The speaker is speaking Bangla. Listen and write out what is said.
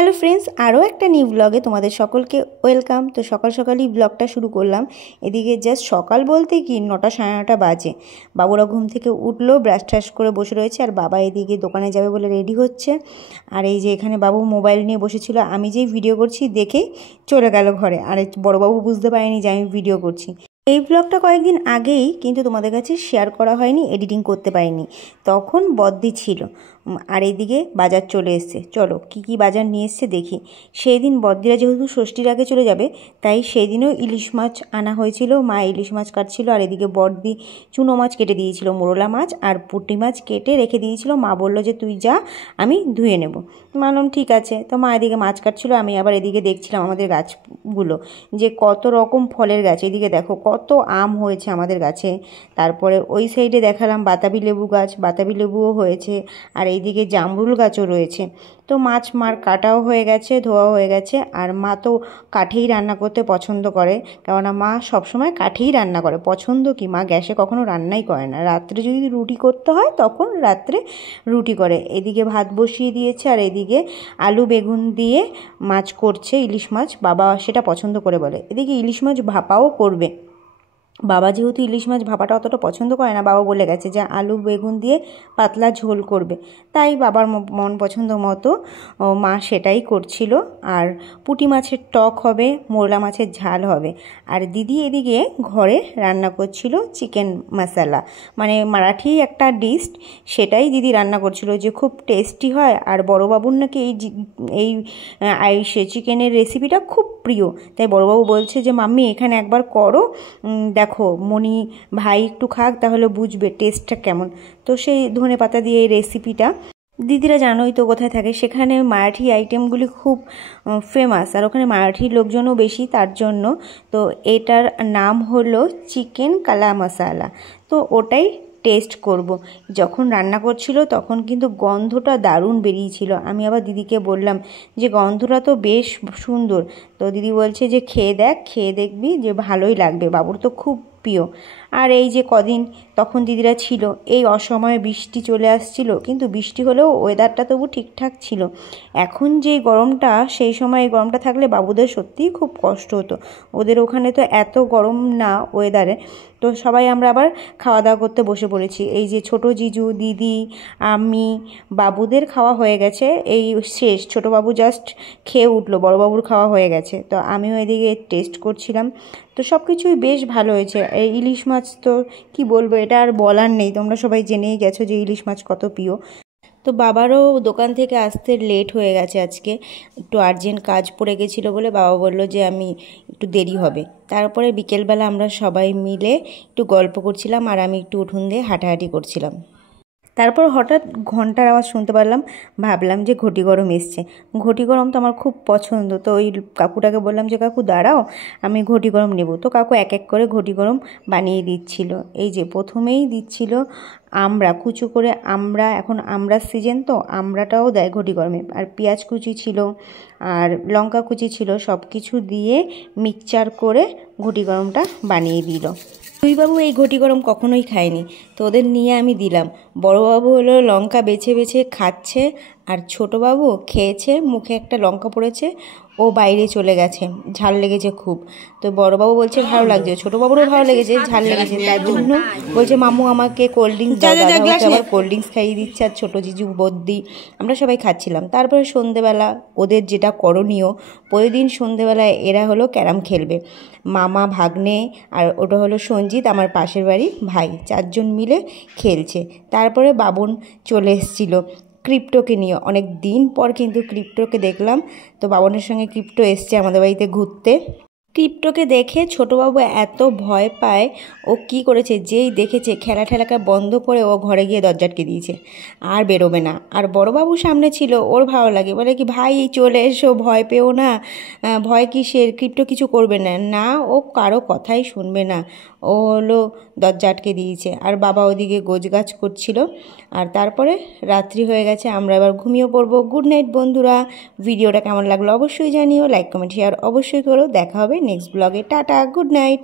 হ্যালো ফ্রেন্ডস, আরও একটা নিউ ব্লগে তোমাদের সকলকে ওয়েলকাম। তো সকাল সকালই ব্লগটা শুরু করলাম। এদিকে জাস্ট সকাল বলতে কি 9টা সাড়ে 9টা বাজে। বাবুরা ঘুম থেকে উঠলো, ব্রাশ ট্রাশ করে বসে রয়েছে, আর বাবা এদিকে দোকানে যাবে বলে রেডি হচ্ছে। আর এই যে এখানে বাবু মোবাইল নিয়ে বসেছিল, আমি যেই ভিডিও করছি দেখেই চলে গেল ঘরে। আর বড়োবাবু বুঝতে পারেনি যে আমি ভিডিও করছি। এই ব্লগটা কয়েকদিন আগেই কিন্তু তোমাদের কাছে শেয়ার করা হয়নি, এডিটিং করতে পারিনি, তখন বদ্দি ছিল। আর এইদিকে বাজার চলে এসছে। চলো কি বাজার নিয়ে এসছে দেখি। সেই দিন বদ্দিরা যেহেতু ষষ্ঠীর আগে চলে যাবে, তাই সেই দিনও ইলিশ মাছ আনা হয়েছিল। মা ইলিশ মাছ কাটছিল, আর এদিকে বদ্দি চুনো মাছ কেটে দিয়েছিল, মোরলা মাছ আর পুঁটি মাছ কেটে রেখে দিয়েছিল। মা বললো যে তুই যা, আমি ধুয়ে নেব। মানলাম ঠিক আছে। তো মা এদিকে মাছ কাটছিল, আমি আবার এদিকে দেখছিলাম আমাদের গাছগুলো যে কত রকম ফলের গাছ। এদিকে দেখো কত আম হয়েছে আমাদের গাছে। তারপরে ওই সাইডে দেখালাম বাতাবি লেবু গাছ, বাতাবি লেবুও হয়েছে, আর এইদিকে জামরুল গাছও রয়েছে। তো মাছ মার কাটাও হয়ে গেছে, ধোয়াও হয়ে গেছে। আর মা তো কাঠেই রান্না করতে পছন্দ করে, কেননা মা সবসময় কাঠেই রান্না করে। পছন্দ কি, মা গ্যাসে কখনো রান্নাই করে না। রাত্রে যদি রুটি করতে হয় তখন রাত্রে রুটি করে। এদিকে ভাত বসিয়ে দিয়েছে, আর এদিকে আলু বেগুন দিয়ে মাছ করছে, ইলিশ মাছ। বাবা সেটা পছন্দ করে বলে। এদিকে ইলিশ মাছ ভাপাও করবে। বাবা যেহেতু ইলিশ মাছ ভাপাটা অতটা পছন্দ করে না, বাবা বলে গেছে যে আলু বেগুন দিয়ে পাতলা ঝোল করবে। তাই বাবার মন পছন্দ মতো মা সেটাই করছিল। আর পুঁটি মাছের টক হবে, মোরলা মাছের ঝাল হবে। আর দিদি এদিকে ঘরে রান্না করছিল চিকেন মশলা, মানে মারাঠি একটা ডিশ, সেটাই দিদি রান্না করছিল, যে খুব টেস্টি হয়। আর বড়োবাবুর নাকি এই চিকেনের রেসিপিটা খুব প্রিয়। তাই বড়োবাবু বলছে যে মাম্মি এখানে একবার করো, দেখো মনি ভাই একটু খাক, তাহলে বুঝবে টেস্টটা কেমন। তো সেই ধনেপাতা দিয়ে এই রেসিপিটা, দিদিরা জানোই তো কোথায় থাকে, সেখানে মারাঠি আইটেমগুলি খুব ফেমাস, আর ওখানে মারাঠি লোকজনও বেশি, তার জন্য। তো এটার নাম হলো চিকেন কালা মশালা। তো ওটাই টেস্ট করব। যখন রান্না করছিল তখন কিন্তু গন্ধটা দারুণ বেরিয়েছিল। আমি আবার দিদিকে বললাম যে গন্ধটা তো বেশ সুন্দর। তো দিদি বলছে যে খেয়ে দেখ, খেয়ে দেখবি যে ভালোই লাগবে, বাবুর তো খুব প্রিয়। আর এই যে কদিন তখন দিদিরা ছিল, এই অসময়ে বৃষ্টি চলে আসছিল, কিন্তু বৃষ্টি হলেও ওয়েদারটা তবু ঠিকঠাক ছিল। এখন যে গরমটা, সেই সময় এই গরমটা থাকলে বাবুদের সত্যিই খুব কষ্ট হতো। ওদের ওখানে তো এত গরম না ওয়েদারে। তো সবাই আমরা আবার খাওয়া দাওয়া করতে বসে পড়েছি। এই যে ছোট জিজু, দিদি, আমি, বাবুদের খাওয়া হয়ে গেছে, এই শেষ। ছোটো বাবু জাস্ট খেয়ে উঠলো, বড়োবাবুর খাওয়া হয়ে গেছে। তো আমিও এদিকে টেস্ট করছিলাম। তো সব কিছুই বেশ ভালো হয়েছে। এই ইলিশ মাছ তো কি বলবো, এটা আর বলার নেই, তোমরা সবাই জেনেই গেছো যে ইলিশ মাছ কত প্রিয়। তো বাবারও দোকান থেকে আসতে লেট হয়ে গেছে আজকে, একটু আর্জেন্ট কাজ পড়ে গেছিলো বলে বাবা বললো যে আমি একটু দেরি হবে। তারপরে বিকেলবেলা আমরা সবাই মিলে একটু গল্প করছিলাম, আর আমি একটু উঠোন দিয়ে হাঁটাহাঁটি করছিলাম। তারপর হঠাৎ ঘন্টার আওয়াজ শুনতে পারলাম, ভাবলাম যে ঘটি গরম এসছে। ঘটি গরম তো আমার খুব পছন্দ। তো ওই কাকুটাকে বললাম যে কাকু দাঁড়াও, আমি ঘটি গরম নেব। তো কাকু এক এক করে ঘটি গরম বানিয়ে দিচ্ছিল। এই যে প্রথমেই দিচ্ছিল আমড়া, কুচো করে আমড়া, এখন আমড়ার সিজন তো আমড়াটাও দেয় ঘটি গরমে। আর পেঁয়াজ কুচি ছিল, আর লঙ্কা কুচি ছিল, সব কিছু দিয়ে মিক্সচার করে ঘটি গরমটা বানিয়ে দিল। দুই বাবু এই ঘটি গরম কখনোই খায়নি, তো ওদের নিয়ে আমি দিলাম। বড়োবাবু হলো লঙ্কা বেছে বেছে খাচ্ছে, আর ছোটোবাবু খেয়েছে, মুখে একটা লঙ্কা পড়েছে, ও বাইরে চলে গেছে, ঝাল লেগেছে খুব। তো বড়োবাবু বলছে ভালো লাগছে, ছোটোবাবুরও ভালো লেগেছে, ঝাল লেগেছে, তার জন্য বলছে মামু আমাকে কোল্ড ড্রিঙ্কস দাও। দাদা আবার কোল্ড ড্রিঙ্কস খাইয়ে দিচ্ছে, আর ছোটো জিজু, বদ্দি, আমরা সবাই খাচ্ছিলাম। তারপরে সন্ধেবেলা ওদের যেটা করণীয়, প্রতিদিন সন্ধেবেলায় এরা হলো ক্যারাম খেলবে। মামা, ভাগ্নে, আর ওটা হলো সঞ্জিত, আমার পাশের বাড়ি ভাই, 4 জন মিলে খেলছে। তারপরে বাবন চলে এসেছিলো ক্রিপ্টোকে নিয়ে, অনেক দিন পর কিন্তু ক্রিপ্টোকে দেখলাম। তো বাবনের সঙ্গে ক্রিপ্টো এসছে আমাদের বাড়িতে ঘুরতে। ক্রিপ্টোকে দেখে ছোটোবাবু এত ভয় পায়, ও কি করেছে, যেই দেখেছে খেলা ঠেলাকে বন্ধ করে ও ঘরে গিয়ে দরজা আটকে দিয়েছে, আর বেরোবে না। আর বড়োবাবু সামনে ছিল, ওর ভালো লাগে, বলে কি ভাই চলে এসো, ভয় পেও না, ভয় কিসের, ক্রিপ্টো কিছু করবে না। না, ও কারো কথাই শুনবে না, ও হলো দরজা আটকে দিয়েছে। আর বাবা ওদিকে গোছগাছ করছিল। আর তারপরে রাত্রি হয়ে গেছে, আমরা এবার ঘুমিয়ে পড়বো। গুড নাইট বন্ধুরা। ভিডিওটা কেমন লাগলো অবশ্যই জানিও, লাইক কমেন্ট শেয়ার অবশ্যই করো। দেখা হবে নেক্সট ব্লগে। Tata, good night.